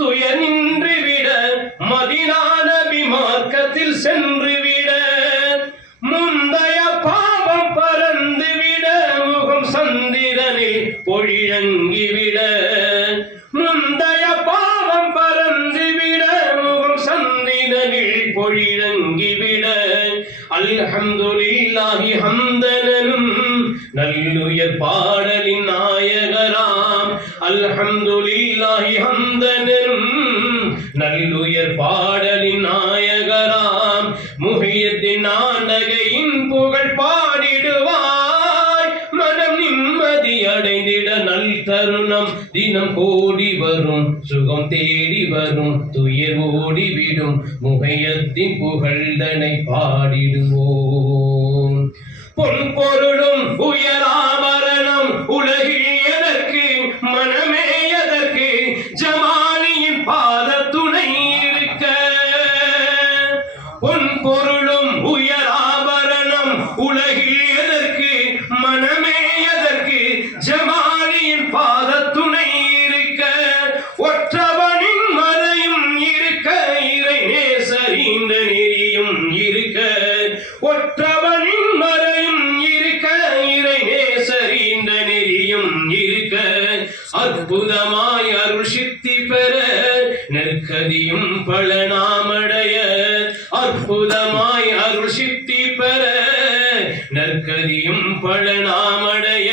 துயர் நின்று விட மதீனா நபி மார்க்கத்தில் சென்று விட முந்தைய பாவம் பறந்து விட முகம் சந்திரனில் பொழியங்கி விட முந்தைய பாவம் பறந்து விட முகம் சந்திரனில் பொழியங்கி விட அல்ஹம்துலில்லாஹி ஹம்தனும் நல்லுயர் பாடலின் நாயகராம் அல்ஹம்துலில்லாஹி ஹம்தனும் நல்லுயர் பாடலின் நாயகராம் முஹியத்தின் நாண்டகையின் புகழ் பாடிடுவாய் மனம் நிம்மதி அடைந்திட நல் தருணம் தினம் கோடி வரும் சுகம் தேடி வரும் துயர் ஓடிவிடும் முஹியத்தின் புகழ்தனை பாடிடுவோம் பொன் பொருளும் உயராபரணம் உலகில் எதற்கு மனமே எதற்கு ஜமாலியின் பாத துணை இருக்க பொன் பொருளும் உயராபரணம் உலகில் எதற்கு மனமே எதற்கு ஜமாலியின் பாத துணை இருக்க ஒற்றவனின் மறையும் இருக்க இறை நேசரின் நெறியும் இருக்க ஒற்றவனின் மறையும் இருக்க இறை நேசரின் நெறியும் இருக்க அற்புதமாய் அருள் சித்தி பெற நெற்கதியும் பல நாமடைய அற்புதமாய் அருள் சித்தி பெற நற்கதியும் பல நாமடைய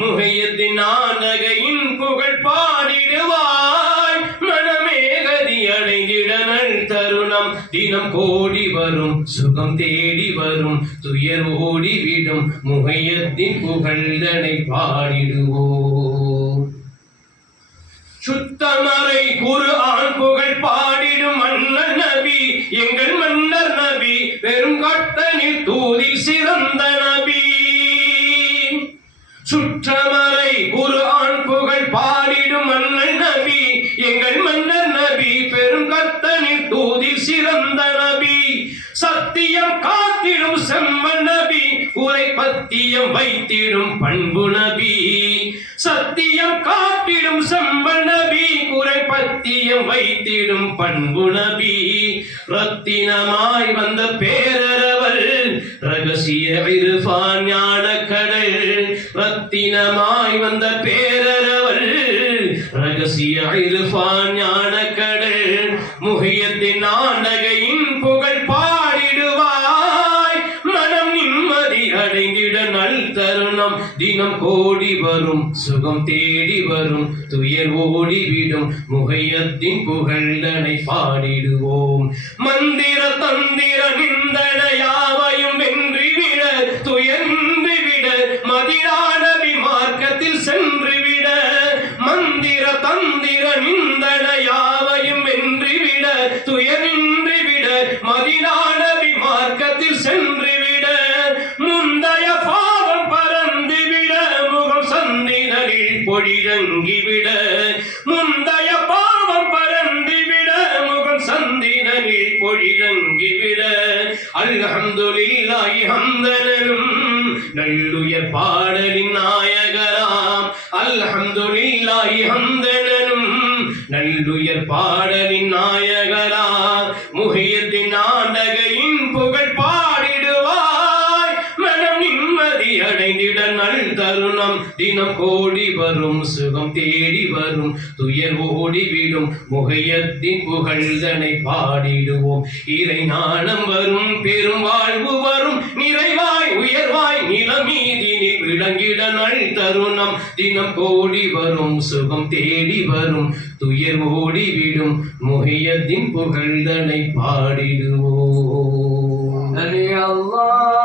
முஹியத்தின் நானகையின் புகழ் பாடிடுவாய் மனமேகதி அடைந்திட நல் தருணம் தினம் கோடி வரும் சுகம் தேடி வரும் துயர் ஓடிவிடும் முஹியத்தின் புகழ்தனை பாடிடுவோம் சுத்தமறை குர்ஆன் புகழ் பாடிடும் மன்னர் நபி எங்கள் மன்னர் நபி வெறும் கட்டனில் தூதில் சிறந்த நபி சுற்றமறை குர்ஆன் புகழ் பாடிடும் மன்னர் நபி எங்கள் மன்னர் நபி பெரும் கட்டனில் தூதில் சிறந்த நபி சத்தியம் காத்திடும் செம்மன் நபி உரை பத்தியம் வைத்திடும் பண்பு நபி சத்தியம் காத்திடும் செம்மன் நபி குறை பத்தியம் வைத்திடும் பண்பு நபி ரத்தினமாய் வந்த பேரரவல் ரகசிய இர்ஃபான் ஞான கடல் ரத்தினமாய் வந்த பேரரவல் ரகசிய இர்ஃபான் ஞான கடல் முஹியத்தின் நாண்டகையின் புகழ் பாடிடுவாய் மனம் நிம்மதி அடைந்திட நல் தருணம் தினம் கோடி வரும் சுகம் தேடி வரும் துயர் ஓடிவிடும் முஹியத்தின் புகழ்தனை பாடிடுவோம் மந்திர தந்திர நிந்தன யாவையும் வென்று விட துயன்று விட மதீனா நபி மார்க்கத்தில் சென்று விட மந்திர தந்திர நிந்தன யாவையும் வென்று விட துயரின்றி விட மதீனா நபி மார்க்கத்தில் சென்று விட முந்தைய பாவம் பறந்து விட முகம் சந்திரனில் பொழியங்கி விட முந்தைய பாவம் பறந்து விட முகம் சந்திரனில் பொழியங்கி விட அல்ஹம்துலில்லாஹி ஹம்தனும் நல்லுயர் பாடலின் நாயகராம் அல்ஹம்துலில்லாஹி ஹம்தனும் நல்லுயர் பாடலின் நாயகராம் முஹியத்தின் நாண்டகையின் புகழ் பாடிடுவாய் மனம் நிம்மதி அடைந்திட நல் தருணம் தினம் கோடி வரும் சுகம் தேடி வரும் துயர் ஓடிவிடும் முஹியத்தின் புகழ்தனை பாடிடுவோம் இறை நாணம் வரும் பெரும் வாழ்வு வரும் நிறைவாய் உயர்வாய் நிலமீதினில் விளங்கிட நல் தருணம் தினம் கோடி வரும் சுகம் தேடி வரும் துயர் ஓடிவிடும் முஹியத்தின் புகழ்தனை பாடிடுவோம். அல்லாஹ்